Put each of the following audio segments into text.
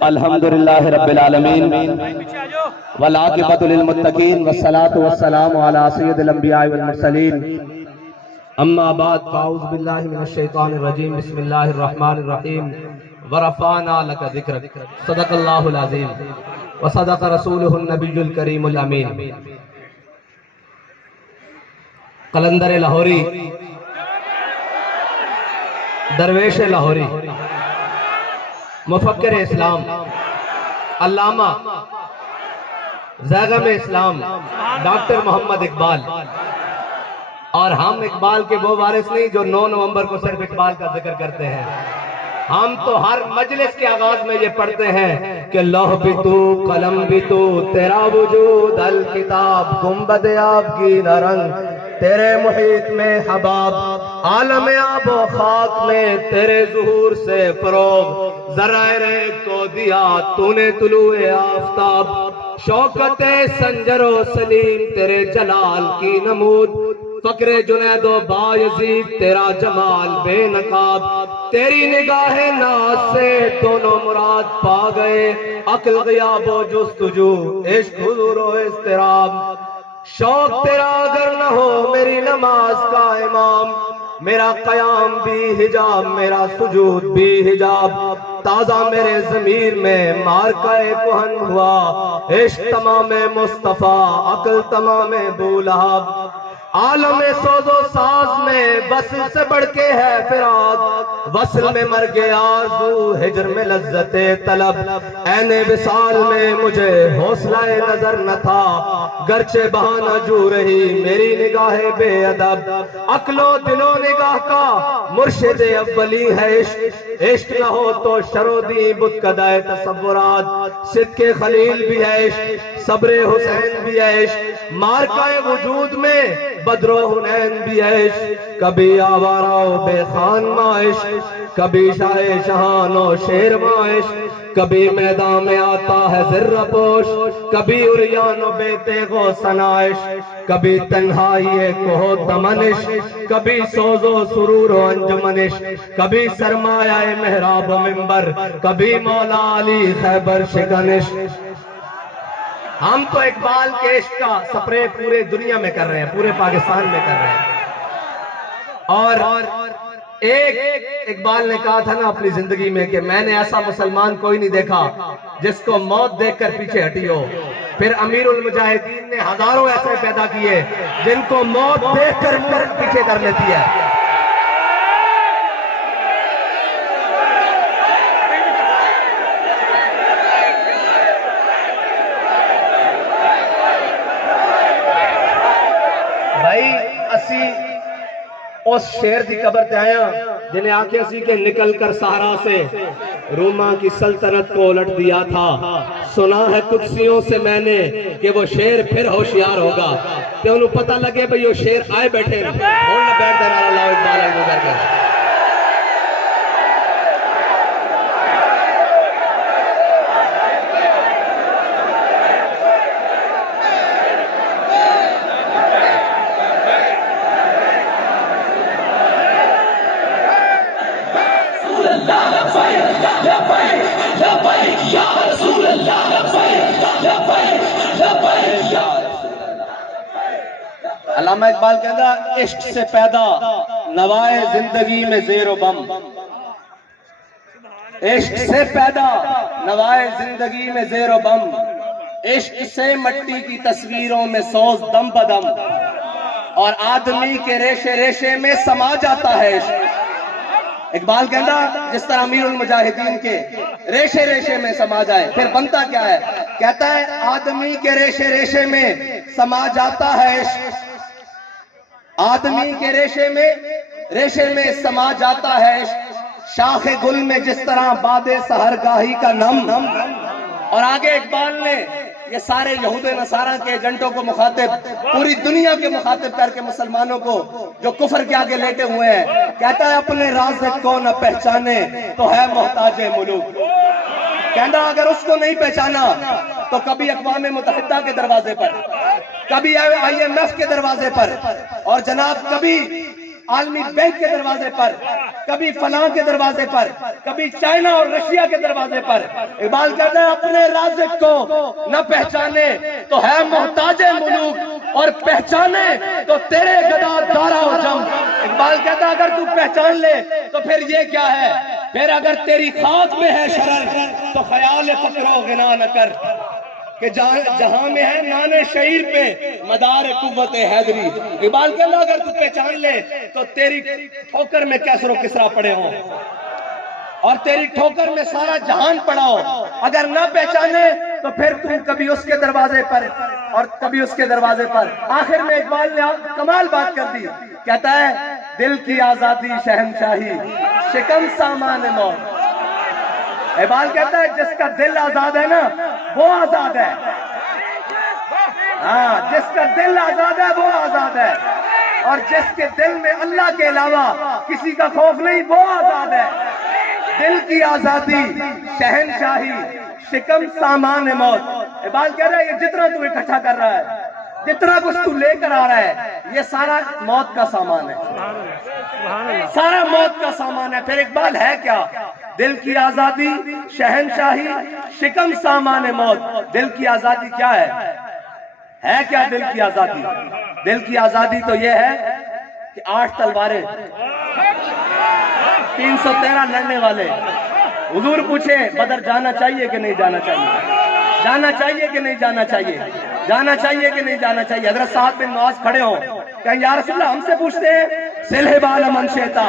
الحمدللہ رب العالمین والعاقبۃ للمتقین والصلاۃ والسلام علی سید الانبیاء والمرسلین اما بعد فاعوذ باللہ من الشیطان الرجیم بسم اللہ الرحمن الرحیم ورفعنا لک ذکرک صدق اللہ العظیم وصدق رسولہ النبی الکریم الامین۔ قلندر لاہوری، درویش لاہوری، مفکر اسلام، علامہ زیغم اسلام ڈاکٹر محمد اقبال، اور ہم اقبال کے وہ وارث نہیں جو 9 نومبر کو صرف اقبال کا ذکر کرتے ہیں۔ ہم تو ہر مجلس کے آغاز میں یہ پڑھتے ہیں کہ لوح بھی تو، قلم بھی تو، تیرا وجود الکتاب، گنبد آب کی رنگ تیرے محیط میں حباب، عالم آب و خاک میں تیرے ظہور سے فروغ، ذرائع ریگ کو دیا تو نے طلوع آفتاب، شوکت سنجر و سلیم تیرے جلال کی نمود، فقر جنید و بایزید تیرا جمال بے نقاب، تیری نگاہ ناز سے دونوں مراد پا گئے، عقل غیاب و جستجو، عشق حضور و اضطراب، شوق تیرا اگر نہ ہو میری نماز کا امام، میرا قیام بھی حجاب، میرا سجود بھی حجاب، تازہ میرے ضمیر میں مارکہ کہن ہوا، عشق تمام مصطفیٰ، عقل تمام بولہب، عالم سوز و ساز میں وصل سے بڑھ کے ہے فراق، وصل میں مر گیا آرزو، ہجر میں لذت طلب، عین وصال میں مجھے حوصلہ نظر نہ تھا، گرچہ بہانہ جو رہی میری نگاہ بے ادب، عقل و دل و نگاہ کا مرشد اولی ہے عشق، عشق نہ ہو تو شرودی بت کدائے تصورات، صدق خلیل بھی ہے عشق، صبر حسین بھی ہے عشق، مارکہ وجود میں بدر و حنین بھی ہے عشق، کبھی آوارہ و بے خان ماں عشق، کبھی شاہ شہان و شیر ماں عشق، کبھی میدان میں آتا ہے ذرہ پوش، کبھی عریان و بے تیغ و ثنا عشق، کبھی تنہائی کوہ دمن عشق، کبھی سوز و سرور و انجمن عشق، کبھی سرمایہ محراب و منبر، کبھی مولا علی خیبر شکن عشق۔ ہم تو اقبال کے عشق کا سپرے پورے دنیا میں کر رہے ہیں، پورے پاکستان میں کر رہے ہیں، اور ایک اقبال نے کہا تھا نا اپنی زندگی میں کہ میں نے ایسا مسلمان کوئی نہیں دیکھا جس کو موت دیکھ کر پیچھے ہٹی ہو، پھر امیر المجاہدین نے ہزاروں ایسے پیدا کیے جن کو موت دیکھ کر پیچھے کر لیتی ہے۔ اس شیر دی قبر تے آیا جنہیں آنکھیں سی کہ نکل کر صحرا سے روما کی سلطنت کو الٹ دیا تھا، سنا ہے قدسیوں سے میں نے کہ وہ شیر پھر ہوشیار ہوگا، کہ انہوں پتہ لگے بھئی وہ شیر آئے بیٹھے اور نہ بیٹھ دینا اللہ اقبال المگر کے۔ علامہ اقبال کہتا عشق سے پیدا نوائے زندگی میں زیر و بم، عشق سے پیدا نوائے زندگی میں زیر و بم، عشق سے مٹی کی تصویروں میں سوز دم بدم، اور آدمی کے ریشے ریشے میں سما جاتا ہے عشق۔ اقبال کہتا جس طرح امیر المجاہدین کے ریشے ریشے میں سما جائے پھر بنتا کیا ہے، کہتا ہے آدمی کے ریشے ریشے میں سما جاتا ہے عشق، آدمی کے ریشے میں سما جاتا ہے عشق، شاخ گل میں جس طرح باد سحرگاہی کا نم، اور آگے اقبال نے یہ سارے یہود نصارہ کے ایجنٹوں کو مخاطب، پوری دنیا کے مخاطب کر کے مسلمانوں کو جو کفر کے آگے لیٹے ہوئے ہیں، کہتا ہے اپنے راز کو نہ پہچانے تو ہے محتاج ملوک۔ کہتا اگر اس کو نہیں پہچانا تو کبھی اقوام متحدہ کے دروازے پر، کبھی IMF کے دروازے پر، اور جناب کبھی عالمی بینک کے دروازے پر، کبھی فلاں کے دروازے پر، کبھی چائنا اور رشیا کے دروازے پر۔ اقبال کہتا ہے اپنے رازق کو نہ پہچانے تو ہے محتاج ملوک، اور پہچانے تو تیرے گدا دارا و جم۔ اقبال کہتا ہے اگر تو پہچان لے تو پھر یہ کیا ہے، پھر اگر تیری خاک میں ہے شرر تو خیال فقر و غنا نہ کر، کہ جہاں میں ہے نان شعیر پہ مدار قوت حیدری۔ اقبال کہتا اگر تو پہچان لے تو تیری ٹھوکر میں کیسر و کسرا پڑے ہوں، اور تیری ٹھوکر میں سارا جہان پڑا ہو۔ اگر نہ پہچانے تو پھر تم کبھی اس کے دروازے پر اور کبھی اس کے دروازے پر۔ آخر میں اقبال نے کمال بات کر دی، کہتا ہے دل کی آزادی شہنشاہی شکم سامان موت۔ اقبال کہتا ہے جس کا دل آزاد ہے نا وہ آزاد ہے، ہاں جس کا دل آزاد ہے وہ آزاد ہے، اور جس کے دل میں اللہ کے علاوہ کسی کا خوف نہیں وہ آزاد ہے۔ دل کی آزادی شہنشاہی شکم سامان موت۔ اقبال کہہ رہا ہے یہ جتنا تو اکٹھا کر رہا ہے، جتنا کچھ تو لے کر آ رہا ہے، یہ سارا موت کا سامان ہے، سارا موت کا سامان ہے۔ پھر اقبال ہے کیا؟ دل کی آزادی شہنشاہی شکم سامان موت۔ دل کی آزادی کیا ہے کیا دل کی آزادی؟ دل کی آزادی تو یہ ہے کہ 8 تلواریں، 313 لڑنے والے۔ حضور پوچھے بدر جانا چاہیے کہ نہیں جانا چاہیے، جانا چاہیے کہ نہیں جانا چاہیے، جانا چاہیے کہ نہیں جانا چاہیے۔ حضرت سعد بن معاذ کھڑے ہوں کہ یا رسول اللہ ہم سے پوچھتے ہیں سلح بال من شیتا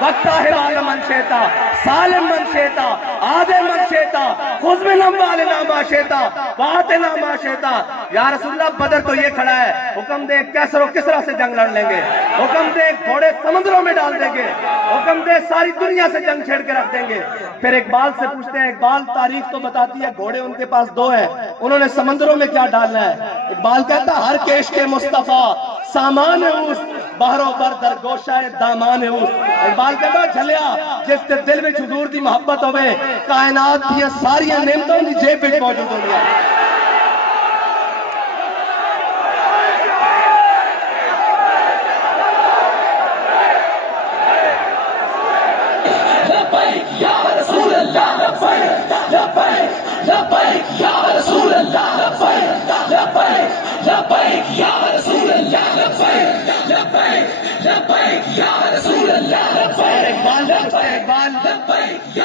وقتہ بال من شیتا سالم من شیتا آدھے من شیتا خذ من اموالنا ما شیتا وآتنا ما شیتا۔ یا رسول اللہ بدر تو یہ کھڑا ہے، حکم دے کیسر و کسرا سے جنگ لڑ لیں گے، حکم دے گھوڑے سمندروں میں ڈال دیں گے، حکم دے ساری دنیا سے جنگ چھیڑ کے رکھ دیں گے۔ پھر اقبال سے پوچھتے ہیں اقبال تاریخ تو بتاتی ہے گھوڑے ان کے پاس 2 ہیں، انہوں نے سمندروں میں کیا ڈالنا ہے؟ اقبال کہتا ہر کیش کے مصطفیٰ سامان اوس بہرو بر در گوشہ دامان اوس۔ اقبال کہتا جھلیا جس کے دل میں حضور دی محبت ہوئے کائنات دیا ساری نعمتوں دی جیب میں موجود ہو گیا۔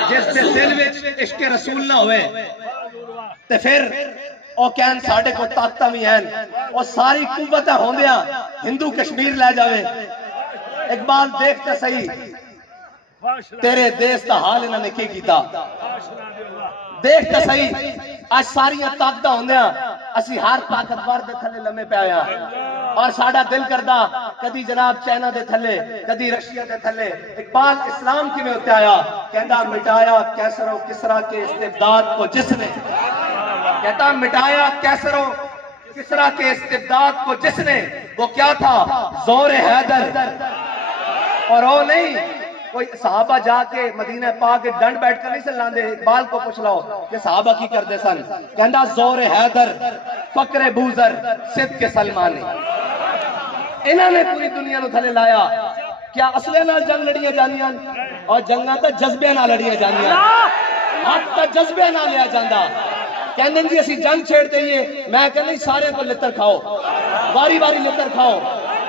جس کے دل میں عشق رسول نہ ہوئے تو پھر او کہن ساڑھے کو طاقتہ بھی ہیں اور ساری قوتیں ہوں دیا ہندو کشمیر لے جاوے۔ اقبال دیکھتے صحیح تیرے دیس دا حال انہوں نے کی کیتا، دیکھتے صحیح آج ساریاں طاقتہ ہوں دیا اسی ہر طاقتور دے تھلے لمحے پہ آیا، اور ساڑھا دل کردہ کدی جناب چائنا دے تھلے کدی رشیا دے تھلے۔ اقبال اسلام کی میں ہوتے آیا کہتا مٹایا کیسر و کسرا کے استبداد کو جس نے، کہتا مٹایا کیسر و کسرا کے استبداد کو جس نے، وہ کیا تھا زور حیدر، اور وہ نہیں کوئی صحابہ جا کے مدینہ پاک ڈنڈ بیٹھ کر نہیں سلاندے۔ اقبال کو پوچھ لو کہ صحابہ کی کردے سن، کہندا زور حیدر فقر بوزر صدق سلمانی۔ انہوں نے پوری دنیا نو تھلے لایا، کیا اصلے نال جنگ لڑیاں جانیاں اور جنگاں تا جذبے نال لڑیاں جانیاں، حق تا جذبے نال لیا جاندا۔ کہندے جی اسی جنگ چھیڑ دئیے، میں کہندے سارے کو لتر کھاؤ، باری باری لتر کھاؤ،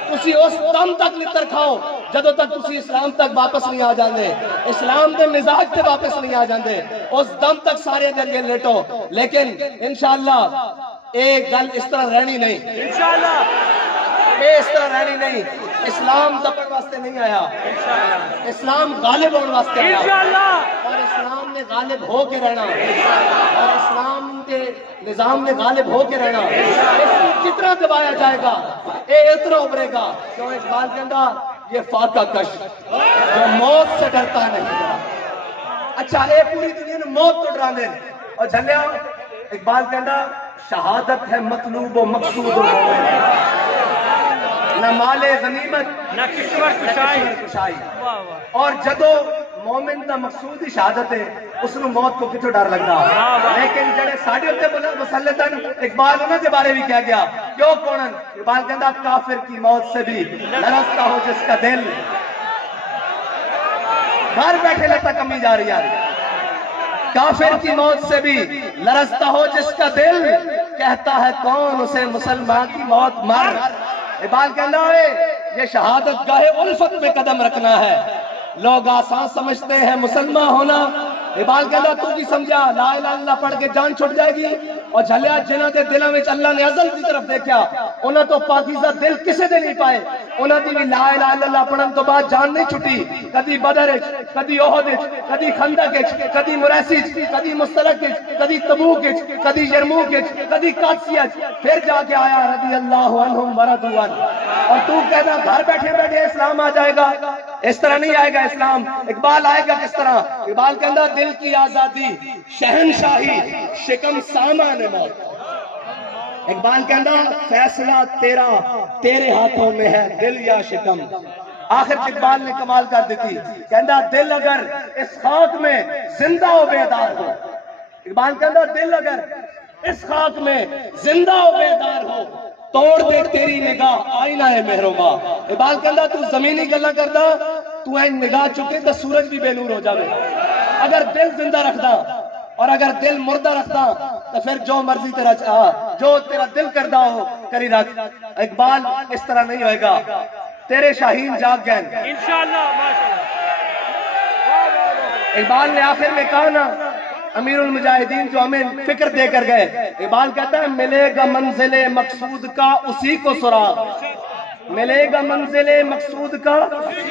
تسی اس دم تک لتر کھاؤ جدو تک تسی اسلام تک واپس نہیں آ جاندے، اسلام دے مزاج تے واپس نہیں آ جاندے، اس دم تک سارے دے لئے لیٹو۔ لیکن انشاءاللہ ایک گل اس طرح رہنی نہیں، انشاءاللہ اس طرح رہنی نہیں۔ اسلام دبن واسطے نہیں آیا، اسلام غالب ہونے واسطے آیا، اور اسلام نے غالب ہو کے رہنا، اور اسلام کے نظام نے غالب ہو کے رہنا۔ جتنا دبایا جائے گا اے اتنا ابھرے گا، کیوں اقبال کہندا یہ فاقہ کش جو موت سے ڈرتا نہیں۔ اچھا اے پوری دنیا نے موت تو ڈرا دیں، اور جھلیا اقبال کہندا شہادت ہے مطلوب و مقصود و نہ مال غنیمت نہ کشور کشائی، اور جدو مومن دا مقصود ہی شہادت ہے اس نے موت کو کتوں ڈر لگتا۔ لیکن جڑے ساڑھے ہوتے مسلطن اقبال انہوں کے بارے بھی کہہ گیا کیوں کونن، اقبال کہندا کافر کی موت سے بھی لرزتا ہو جس کا دل، گھر بیٹھے لتا کمی جا رہی ہے کافر کی موت سے بھی لرزتا ہو جس کا دل کہتا ہے کون اسے مسلمان کی موت مر اقبال کہنا ہے یہ شہادت گاہ الفت میں قدم رکھنا ہے لوگ آسان سمجھتے ہیں مسلمان ہونا اقبال کہنا تو بھی سمجھا لا الہ الا اللہ پڑھ کے جان چھٹ جائے گی اور جھلیا جنہ دے دلوں میں اللہ نے ازل کی طرف دیکھا انہاں تو پاکیزہ دل کسے دے نہیں پائے انہاں دی بھی لا الہ الا اللہ پڑھن تو بعد جان نہیں چھٹی کدی بدر کدی احد کدی خندق کدی مریسی کدی مستلق کدی تبوک کدی یرموک کدی قادسیہ پھر جا کے آیا رضی اللہ عنہم ورضوا عنہ اور تو کہنا گھر بیٹھے بیٹھے اسلام آ جائے گا اس طرح نہیں آئے گا اسلام اقبال آئے گا کس طرح اقبال کہنا دل کی آزادی شہنشاہی شکم سامان موت اقبال کہنا فیصلہ تیرا تیرے ہاتھوں میں ہے دل یا شکم آخر اقبال نے کمال کر دیتی کہنا دل اگر اس خاک میں زندہ و بیدار ہو اقبال کہنا دل اگر اس خاک میں زندہ و بیدار ہو توڑ دے تیری نگاہ آئینہ ہے مہروبا اقبال کہنا تو زمینی گلہ کردا تو ہے نگاہ چکے تو سورج بھی بے نور ہو جاوے اگر دل زندہ رکھدا اور اگر دل مردہ رکھدا تو پھر جو مرضی تیرا چاہا جو تیرا دل کردہ ہو کری رکھ اقبال اس طرح نہیں ہوئے گا تیرے شاہین جاگ گئے انشاءاللہ ماشاءاللہ اقبال نے آخر میں کہا نا امیر المجاہدین جو ہمیں فکر دے کر گئے اقبال کہتا ہے ملے گا منزل مقصود کا اسی کو سراغ ملے گا منزل مقصود کا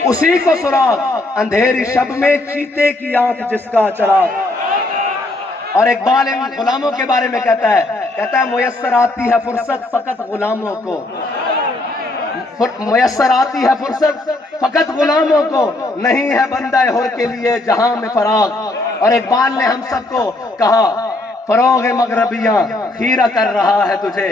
اسی کو سراغ اندھیری شب میں چیتے کی آنکھ جس کا چراغ اور اقبال ان غلاموں کے بارے میں کہتا ہے میسر آتی ہے فرصت فقط غلاموں کو میسر آتی ہے فرصت فقط غلاموں کو نہیں ہے بندہ حر کے لیے جہاں میں فراغ اور اقبال نے ہم سب کو کہا فروغ مغربیاں خیرہ کر رہا ہے تجھے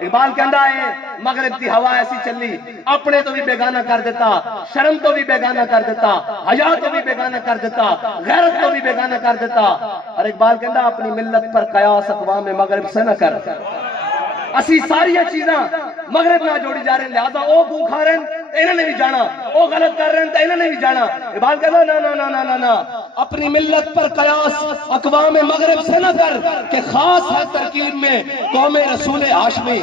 اقبال کہندا ہے مغرب کی ہوا ایسی چلی اپنے تو بھی بیگانہ کر دیتا شرم تو بھی بیگانہ کر دیتا حیا تو بھی بیگانہ کر دیتا غیرت تو بھی بیگانہ کر دیتا اور اقبال کہندا اپنی ملت پر قیاس اقوام مغرب سے نہ کر اسی ساری چیزاں مغرب نہ جوڑی جا رہے ہیں لہذا او گو کھا رہے ہیں انہوں نے بھی جانا او غلط کر رہے ہیں تو انہوں نے بھی جانا اقبال کہتا نا نا نا نا نا اپنی ملت پر قیاس اقوام مغرب سے نہ کر کہ خاص ہے ترکیب میں قوم رسول ہاشمی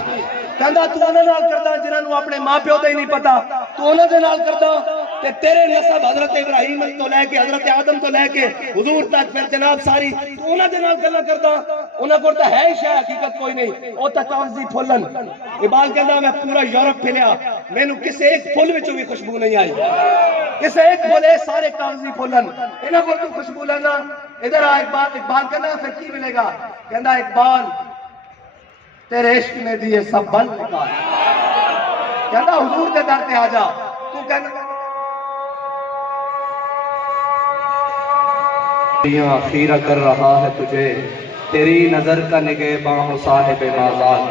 کہندا تو انہاں نال کردا جنہاں نوں اپنے ماں پیو دا ہی نہیں پتا تو انہاں دے نال کردا تے تیرے نسب حضرت ابراہیم تو لے کے حضرت آدم تو لے کے حضور تک پھر جناب ساری تو انہاں دے نال گلاں کردا انہاں کول تے ہے ہی شے حقیقت کوئی نہیں او تے کاغذی پھولن اقبال کہندا میں پورا یورپ پھریا مینوں کسے ایک پھول وچوں بھی خوشبو نہیں آئی کسے ایک پھولے سارے کاغذی پھولن انہاں کول تو خوشبو لینا ادھر آ اقبال کہندا پھر کی ملے گا کہندا اقبال تیرے عشق میں دیے سب بل نکال کہندا حضور دے در تے آ جا تو کہندا خیرہ کر رہا ہے تجھے تیری نظر کا نگہباں ہو صاحب مازال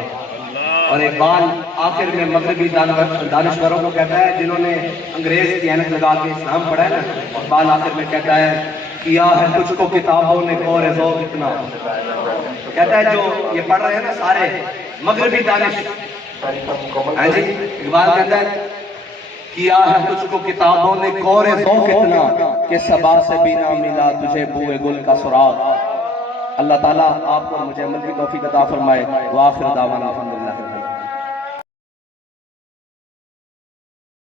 اور اقبال آخر میں مغربی دانشوروں کو کہتا ہے جنہوں نے انگریز کی عینک لگا کے اسلام پڑھا ہے نا اقبال آخر میں کہتا ہے کیا ہے تجھ کو کتابوں نے غور ذوق اتنا کہتا ہے جو یہ پڑھ رہے ہیں نا سارے مغربی دانش ہاں جی اقبال کہتا ہے کیا ہے تجھ کو کتابوں نے غور ذوق اتنا کہ صبا سے بھی نہ ملا تجھے بوئے گل کا سراغ اللہ تعالیٰ آپ کو مجھے عمل کی توفیق عطا فرمائے وآخر دعوانا الحمدللہ